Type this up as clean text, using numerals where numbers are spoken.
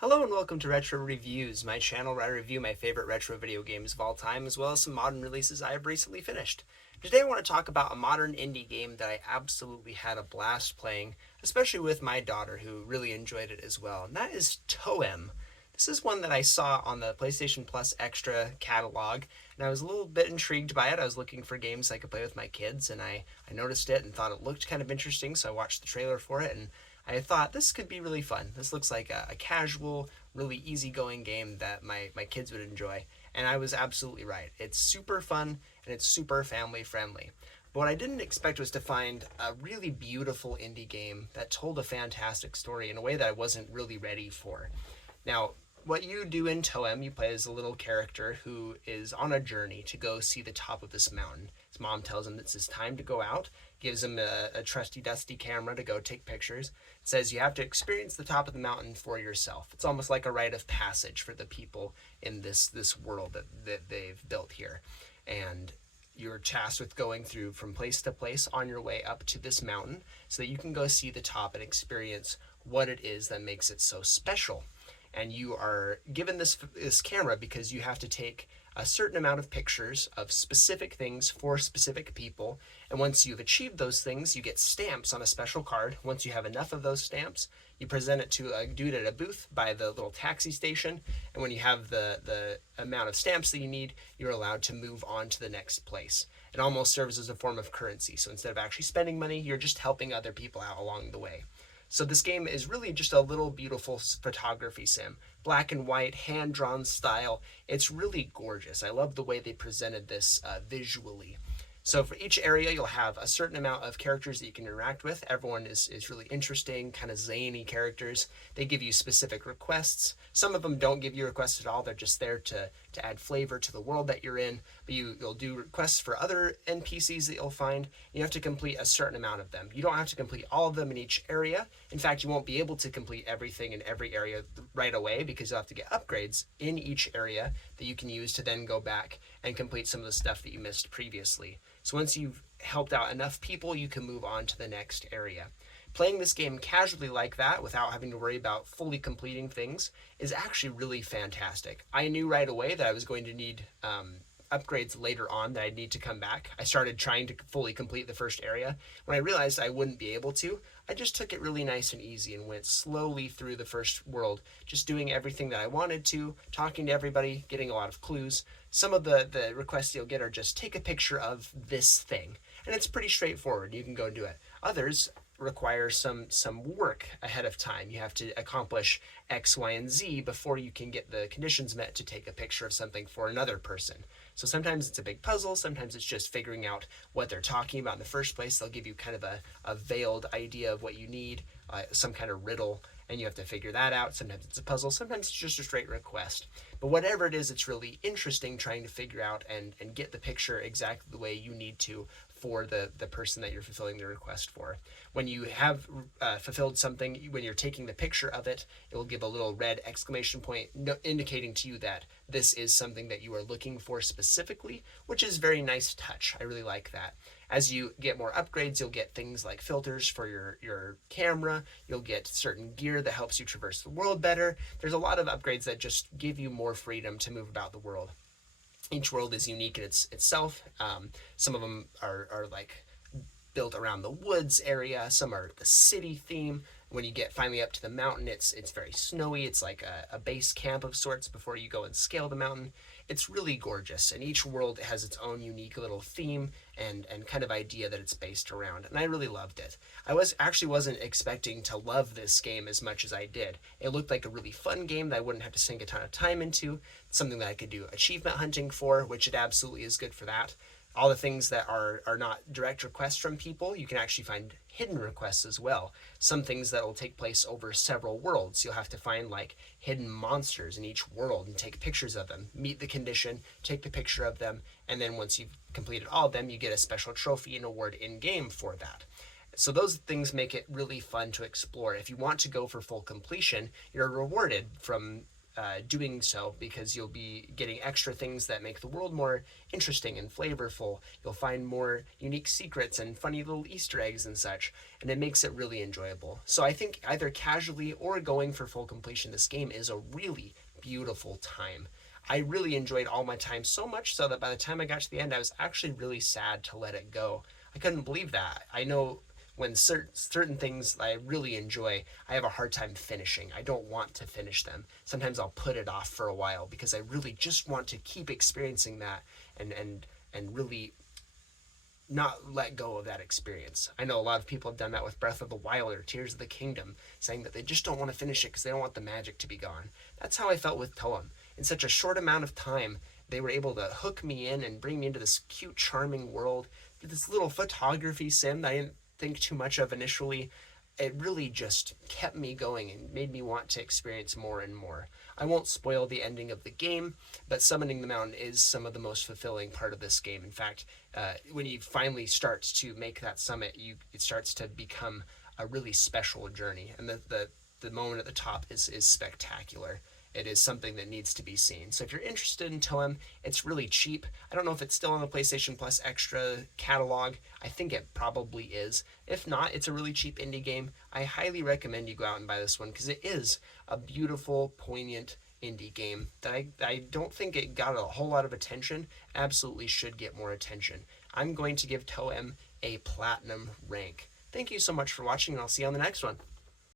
Hello and welcome to Retro Reviews, my channel where I review my favorite retro video games of all time, as well as some modern releases I have recently finished. Today I want to talk about a modern indie game that I absolutely had a blast playing, especially with my daughter who really enjoyed it as well, and that is Toem. This is one that I saw on the PlayStation Plus Extra catalog, and I was a little bit intrigued by it. I was looking for games I could play with my kids, and I noticed it and thought it looked kind of interesting, so I watched the trailer for it, and I thought this could be really fun. This looks like a casual, really easygoing game that my kids would enjoy, and I was absolutely right. It's super fun, and it's super family friendly. But what I didn't expect was to find a really beautiful indie game that told a fantastic story in a way that I wasn't really ready for. Now, what you do in Toem, you play as a little character who is on a journey to go see the top of this mountain. His mom tells him it's his time to go out, gives him a trusty dusty camera to go take pictures. It says you have to experience the top of the mountain for yourself. It's almost like a rite of passage for the people in this world that they've built here. And you're tasked with going through from place to place on your way up to this mountain so that you can go see the top and experience what it is that makes it so special. And you are given this camera because you have to take a certain amount of pictures of specific things for specific people. And once you've achieved those things, you get stamps on a special card. Once you have enough of those stamps, you present it to a dude at a booth by the little taxi station. And when you have the amount of stamps that you need, you're allowed to move on to the next place. It almost serves as a form of currency. So instead of actually spending money, you're just helping other people out along the way. So this game is really just a little beautiful photography sim. Black and white, hand-drawn style. It's really gorgeous. I love the way they presented this visually. So for each area, you'll have a certain amount of characters that you can interact with. Everyone is really interesting, kind of zany characters. They give you specific requests. Some of them don't give you requests at all. They're just there to add flavor to the world that you're in. But you'll do requests for other NPCs that you'll find. You have to complete a certain amount of them. You don't have to complete all of them in each area. In fact, you won't be able to complete everything in every area right away because you'll have to get upgrades in each area that you can use to then go back and complete some of the stuff that you missed previously. So once you've helped out enough people, you can move on to the next area. Playing this game casually like that without having to worry about fully completing things is actually really fantastic. I knew right away that I was going to need upgrades later on that I'd need to come back. I started trying to fully complete the first area. When I realized I wouldn't be able to, I just took it really nice and easy and went slowly through the first world, just doing everything that I wanted to, talking to everybody, getting a lot of clues. Some of the requests you'll get are just take a picture of this thing, and it's pretty straightforward. You can go and do it. Others require some work ahead of time. You have to accomplish X, Y, and Z before you can get the conditions met to take a picture of something for another person. So sometimes it's a big puzzle, sometimes it's just figuring out what they're talking about in the first place. They'll give you kind of a veiled idea of what you need, some kind of riddle, and you have to figure that out. Sometimes it's a puzzle, sometimes it's just a straight request. But whatever it is, it's really interesting trying to figure out and get the picture exactly the way you need to for the person that you're fulfilling the request for. When you have fulfilled something, when you're taking the picture of it, it will give a little red exclamation point indicating to you that this is something that you are looking for specifically, which is a very nice touch. I really like that. As you get more upgrades, you'll get things like filters for your camera. You'll get certain gear that helps you traverse the world better. There's a lot of upgrades that just give you more freedom to move about the world. Each world is unique in itself. Some of them are like built around the woods area. Some are the city theme. When you get finally up to the mountain, it's very snowy. It's like a base camp of sorts before you go and scale the mountain. It's really gorgeous, and each world has its own unique little theme and kind of idea that it's based around, and I really loved it. I wasn't expecting to love this game as much as I did. It looked like a really fun game that I wouldn't have to sink a ton of time into, something that I could do achievement hunting for, which it absolutely is good for that. All the things that are not direct requests from people, you can actually find hidden requests as well. Some things that will take place over several worlds. You'll have to find like hidden monsters in each world and take pictures of them, meet the condition, take the picture of them, and then once you've completed all of them, you get a special trophy and award in game for that. So those things make it really fun to explore. If you want to go for full completion, you're rewarded from doing so, because you'll be getting extra things that make the world more interesting and flavorful. You'll find more unique secrets and funny little Easter eggs and such, and it makes it really enjoyable. So I think either casually or going for full completion, this game is a really beautiful time. I really enjoyed all my time, so much so that by the time I got to the end, I was actually really sad to let it go. I couldn't believe that. I know when certain things I really enjoy, I have a hard time finishing. I don't want to finish them. Sometimes I'll put it off for a while because I really just want to keep experiencing that, and really not let go of that experience. I know a lot of people have done that with Breath of the Wild or Tears of the Kingdom, saying that they just don't want to finish it because they don't want the magic to be gone. That's how I felt with Toem. In such a short amount of time, they were able to hook me in and bring me into this cute, charming world, this little photography sim that I didn't think too much of initially. It really just kept me going and made me want to experience more and more. I won't spoil the ending of the game, but summoning the mountain is some of the most fulfilling part of this game. In fact, when you finally start to make that summit, it starts to become a really special journey, and the moment at the top is spectacular. It is something that needs to be seen. So if you're interested in Toem, it's really cheap. I don't know if it's still on the PlayStation Plus Extra catalog. I think it probably is. If not, it's a really cheap indie game. I highly recommend you go out and buy this one because it is a beautiful, poignant indie game that I don't think it got a whole lot of attention. Absolutely should get more attention. I'm going to give Toem a platinum rank. Thank you so much for watching, and I'll see you on the next one.